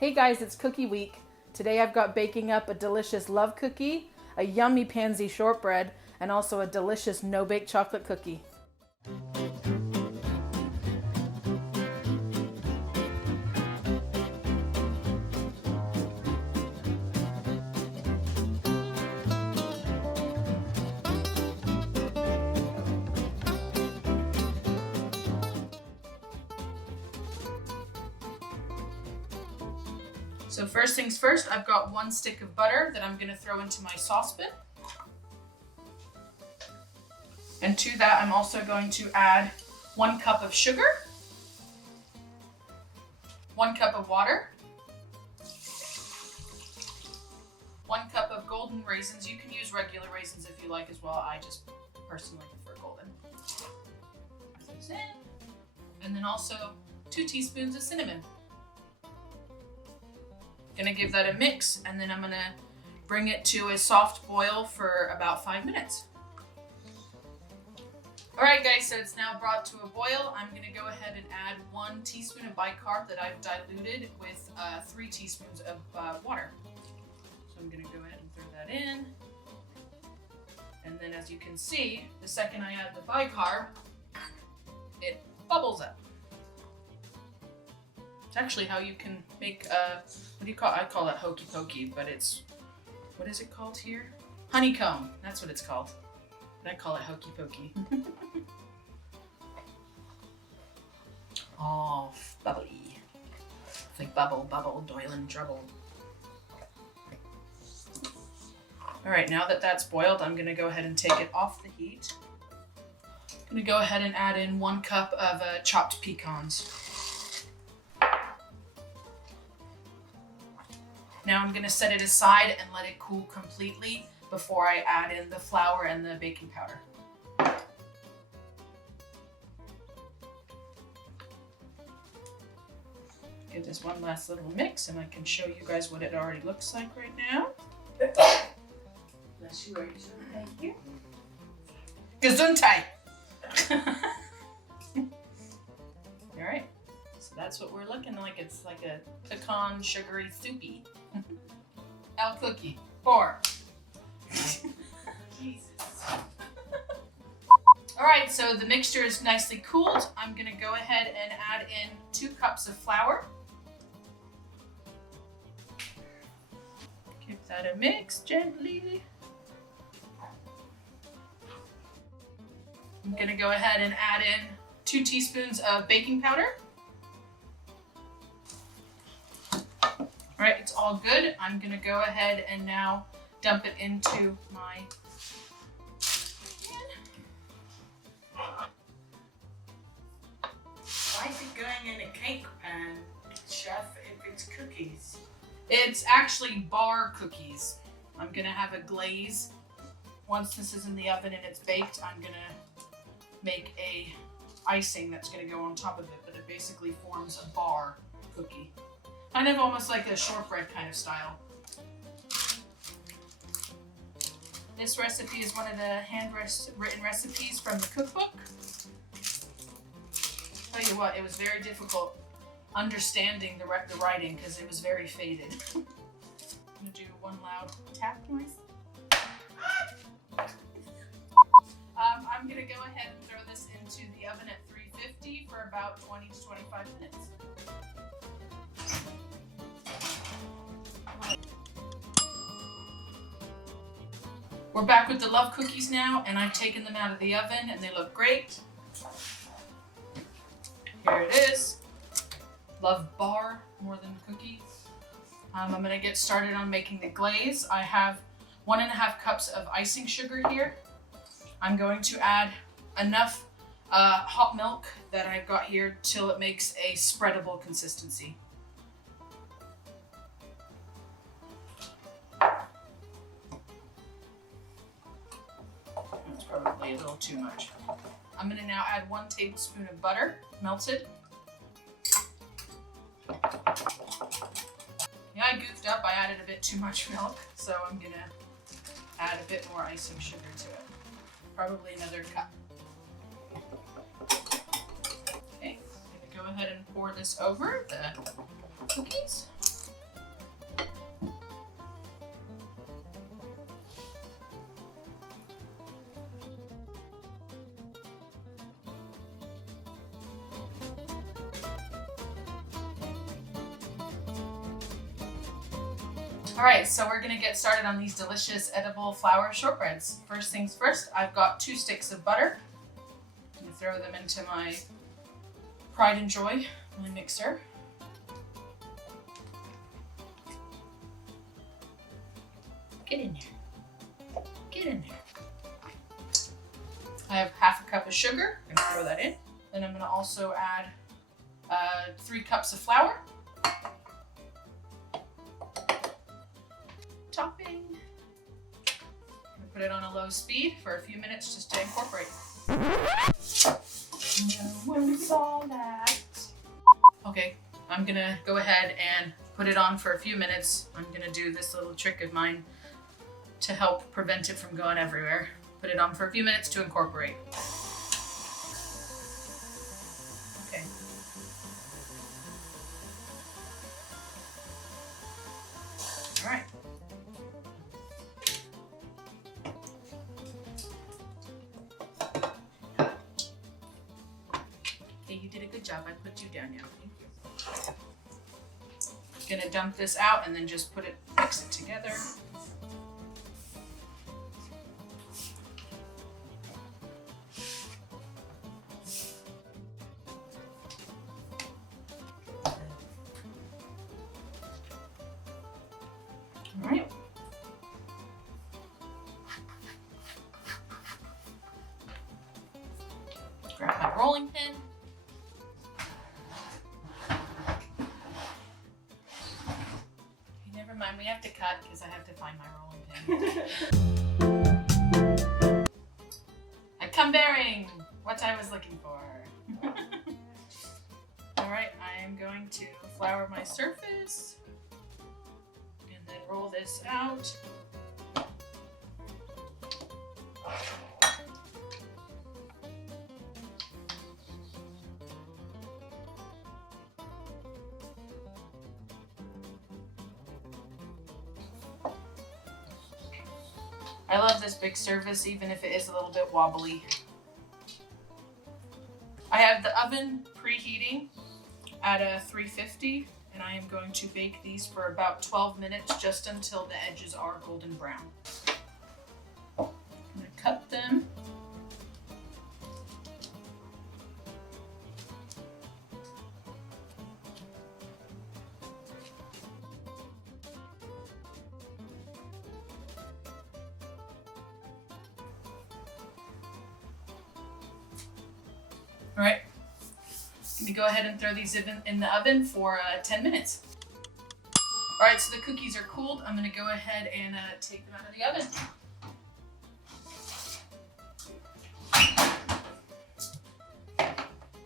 Hey guys, it's cookie week. Today I've got baking up a delicious love cookie, a yummy pansy shortbread, and also a delicious no-bake chocolate cookie. So first things first, I've got 1 stick of butter that I'm going to throw into my saucepan. And to that, I'm also going to add 1 cup of sugar, 1 cup of water, 1 cup of golden raisins. You can use regular raisins if you like as well. I just personally prefer golden. And then also 2 teaspoons of cinnamon. Gonna give that a mix, and then I'm gonna bring it to a soft boil for about 5 minutes. All right guys, so it's now brought to a boil. I'm gonna go ahead and add 1 teaspoon of bicarb that I've diluted with 3 teaspoons of water. So I'm gonna go ahead and throw that in. And then as you can see, the second I add the bicarb, it bubbles up. It's actually how you can make, what do you call it? I call it hokey pokey, but it's, what is it called here? Honeycomb, that's what it's called. But I call it hokey pokey. Oh, bubbly. It's like bubble, bubble, doyle and trouble. All right, now that that's boiled, I'm gonna go ahead and take it off the heat. I'm gonna go ahead and add in 1 cup of chopped pecans. Now I'm gonna set it aside and let it cool completely before I add in the flour and the baking powder. Give this one last little mix and I can show you guys what it already looks like right now. Bless you, Rachel. Thank you. Gesundheit! All right, so that's what we're looking like. It's like a pecan sugary soupy. Al cookie. 4. Jesus. All right, so the mixture is nicely cooled. I'm gonna go ahead and add in 2 cups of flour. Give that a mix gently. I'm gonna go ahead and add in 2 teaspoons of baking powder. All right, it's all good. I'm gonna go ahead and now dump it into my pan. Why is it going in a cake pan, Chef, if it's cookies? It's actually bar cookies. I'm gonna have a glaze. Once this is in the oven and it's baked, I'm gonna make a icing that's gonna go on top of it, but it basically forms a bar cookie. Kind of almost like a shortbread kind of style. This recipe is one of the handwritten recipes from the cookbook. Tell you what, it was very difficult understanding the writing because it was very faded. I'm gonna do 1 loud tap noise. I'm gonna go ahead and throw this into the oven at 350 for about 20 to 25 minutes. We're back with the love cookies now, and I've taken them out of the oven and they look great. Here it is. Love bar more than cookie. I'm gonna get started on making the glaze. I have 1.5 cups of icing sugar here. I'm going to add enough hot milk that I've got here till it makes a spreadable consistency. That's probably a little too much. I'm gonna now add 1 tablespoon of butter, melted. Yeah, I goofed up, I added a bit too much milk, so I'm gonna add a bit more icing sugar to it. Probably another cup. Okay, I'm gonna go ahead and pour this over the cookies. All right, so we're gonna get started on these delicious edible flour shortbreads. First things first, I've got 2 sticks of butter. I'm gonna throw them into my Pride and Joy, my mixer. Get in there. Get in there. I have half a cup of sugar. I'm gonna throw that in. Then I'm gonna also add 3 cups of flour. Topping. I'm gonna put it on a low speed for a few minutes just to incorporate. No one saw that. Okay, I'm gonna go ahead and put it on for a few minutes. I'm gonna do this little trick of mine to help prevent it from going everywhere. Put it on for a few minutes to incorporate. Okay. All right. Okay, you did a good job. I put you down now. Thank you. Gonna dump this out and then just mix it together. All right. Grab my rolling pin. Never mind, we have to cut because I have to find my rolling pin. I come bearing what I was looking for. All right, I am going to flour my surface. And then roll this out. I love this big surface even if it is a little bit wobbly. I have the oven preheating at a 350. And I am going to bake these for about 12 minutes, just until the edges are golden brown. I'm going to cut them. All right. I'm gonna go ahead and throw these in the oven for 10 minutes. All right, so the cookies are cooled. I'm gonna go ahead and take them out of the oven.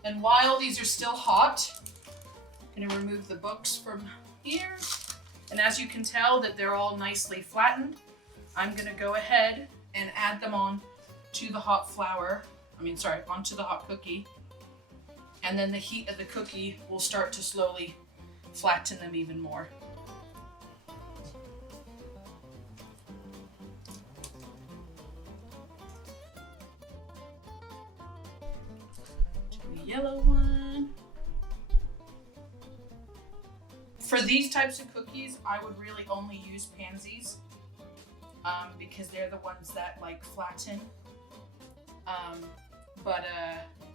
And while these are still hot, I'm gonna remove the books from here. And as you can tell that they're all nicely flattened, I'm gonna go ahead and add them on to the hot onto the hot cookie. And then the heat of the cookie will start to slowly flatten them even more. The yellow one. For these types of cookies, I would really only use pansies because they're the ones that like flatten. But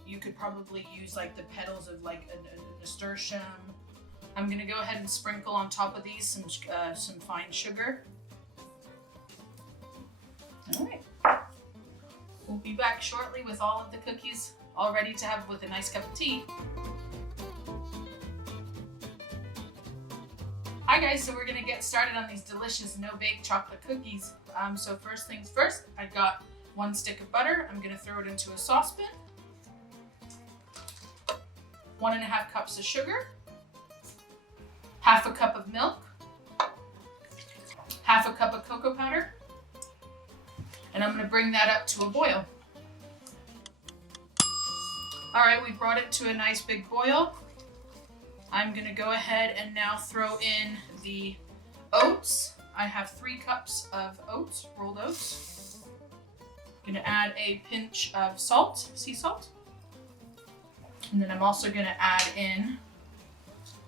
you could probably use like the petals of like a nasturtium. I'm gonna go ahead and sprinkle on top of these some fine sugar. All right. We'll be back shortly with all of the cookies all ready to have with a nice cup of tea. Hi guys, so we're gonna get started on these delicious no-bake chocolate cookies. So first things first, I got 1 stick of butter. I'm gonna throw it into a saucepan. 1.5 cups of sugar. Half a cup of milk. Half a cup of cocoa powder. And I'm gonna bring that up to a boil. All right, we brought it to a nice big boil. I'm gonna go ahead and now throw in the oats. I have 3 cups of oats, rolled oats. I'm gonna add a pinch of salt, sea salt. And then I'm also gonna add in,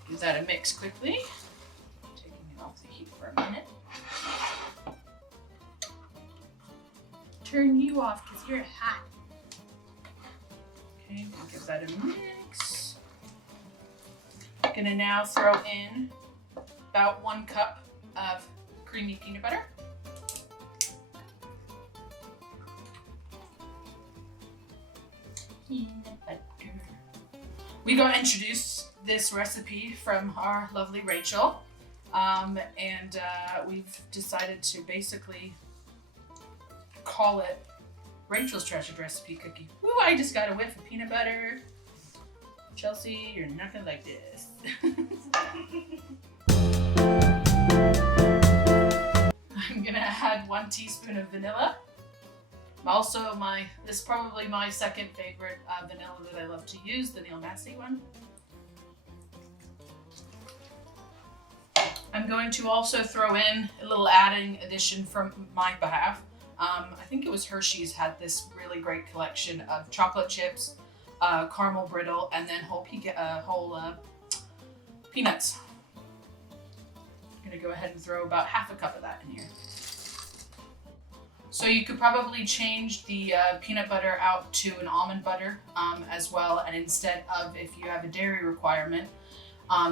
give that a mix quickly. Taking it off the heat for a minute. turn you off because you're hot. Okay, we'll give that a mix. I'm gonna now throw in about 1 cup of creamy peanut butter. Peanut butter. We got introduced this recipe from our lovely Rachel, and we've decided to basically call it Rachel's Treasured Recipe Cookie. Woo, I just got a whiff of peanut butter. Chelsea, you're not gonna like this. I'm gonna add 1 teaspoon of vanilla. Also, this is probably my second favorite vanilla that I love to use, the Neil Massey one. I'm going to also throw in a little adding addition from my behalf. I think it was Hershey's had this really great collection of chocolate chips, caramel brittle, and then whole peanuts. I'm gonna go ahead and throw about half a cup of that in here. So you could probably change the peanut butter out to an almond butter as well, and instead of, if you have a dairy requirement,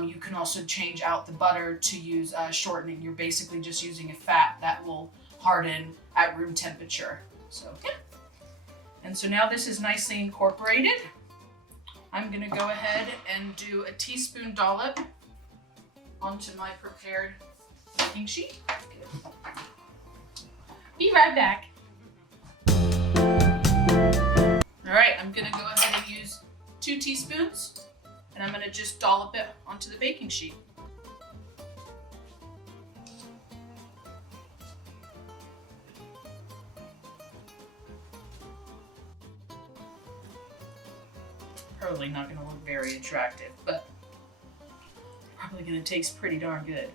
you can also change out the butter to use shortening. You're basically just using a fat that will harden at room temperature. So yeah. And so now this is nicely incorporated. I'm gonna go ahead and do a teaspoon dollop onto my prepared baking sheet. Good. Be right back. All right, I'm gonna go ahead and use 2 teaspoons, and I'm gonna just dollop it onto the baking sheet. Probably not gonna look very attractive, but probably gonna taste pretty darn good.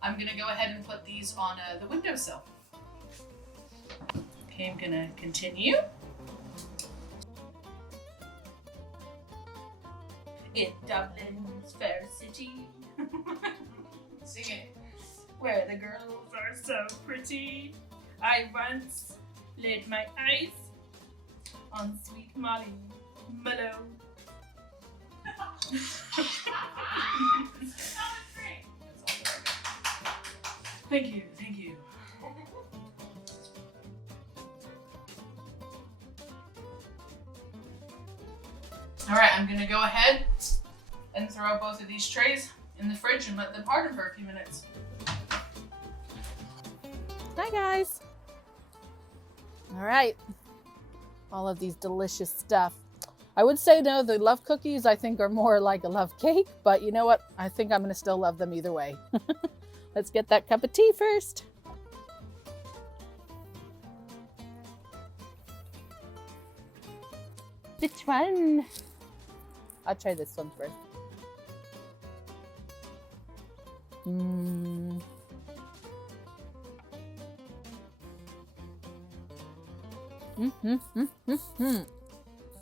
I'm gonna go ahead and put these on the windowsill. Okay, I'm gonna continue. In Dublin's fair city. Sing it. Where the girls are so pretty. I once laid my eyes on sweet Molly Malone. Thank you, thank you. All right, I'm gonna go ahead and throw both of these trays in the fridge and let them harden for a few minutes. Hi guys. All right, all of these delicious stuff. I would say no, the love cookies I think are more like a love cake, but you know what? I think I'm gonna still love them either way. Let's get that cup of tea first. Which one? I'll try this one first.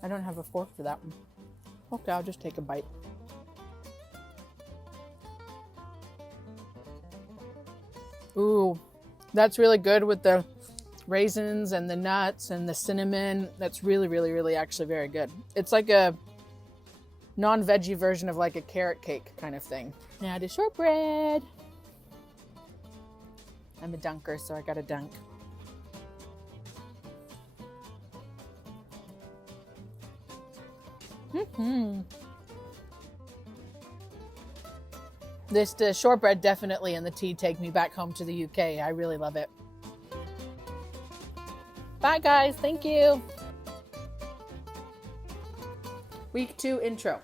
I don't have a fork for that one. Okay, I'll just take a bite. Ooh, that's really good with the raisins and the nuts and the cinnamon. That's really, really, really actually very good. It's like a non-veggie version of like a carrot cake kind of thing. Now to shortbread. I'm a dunker, so I got a dunk. The shortbread definitely and the tea take me back home to the UK. I really love it. Bye guys, thank you. Week 2 intro.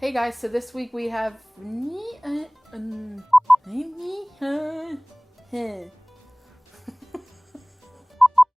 Hey guys, so this week we have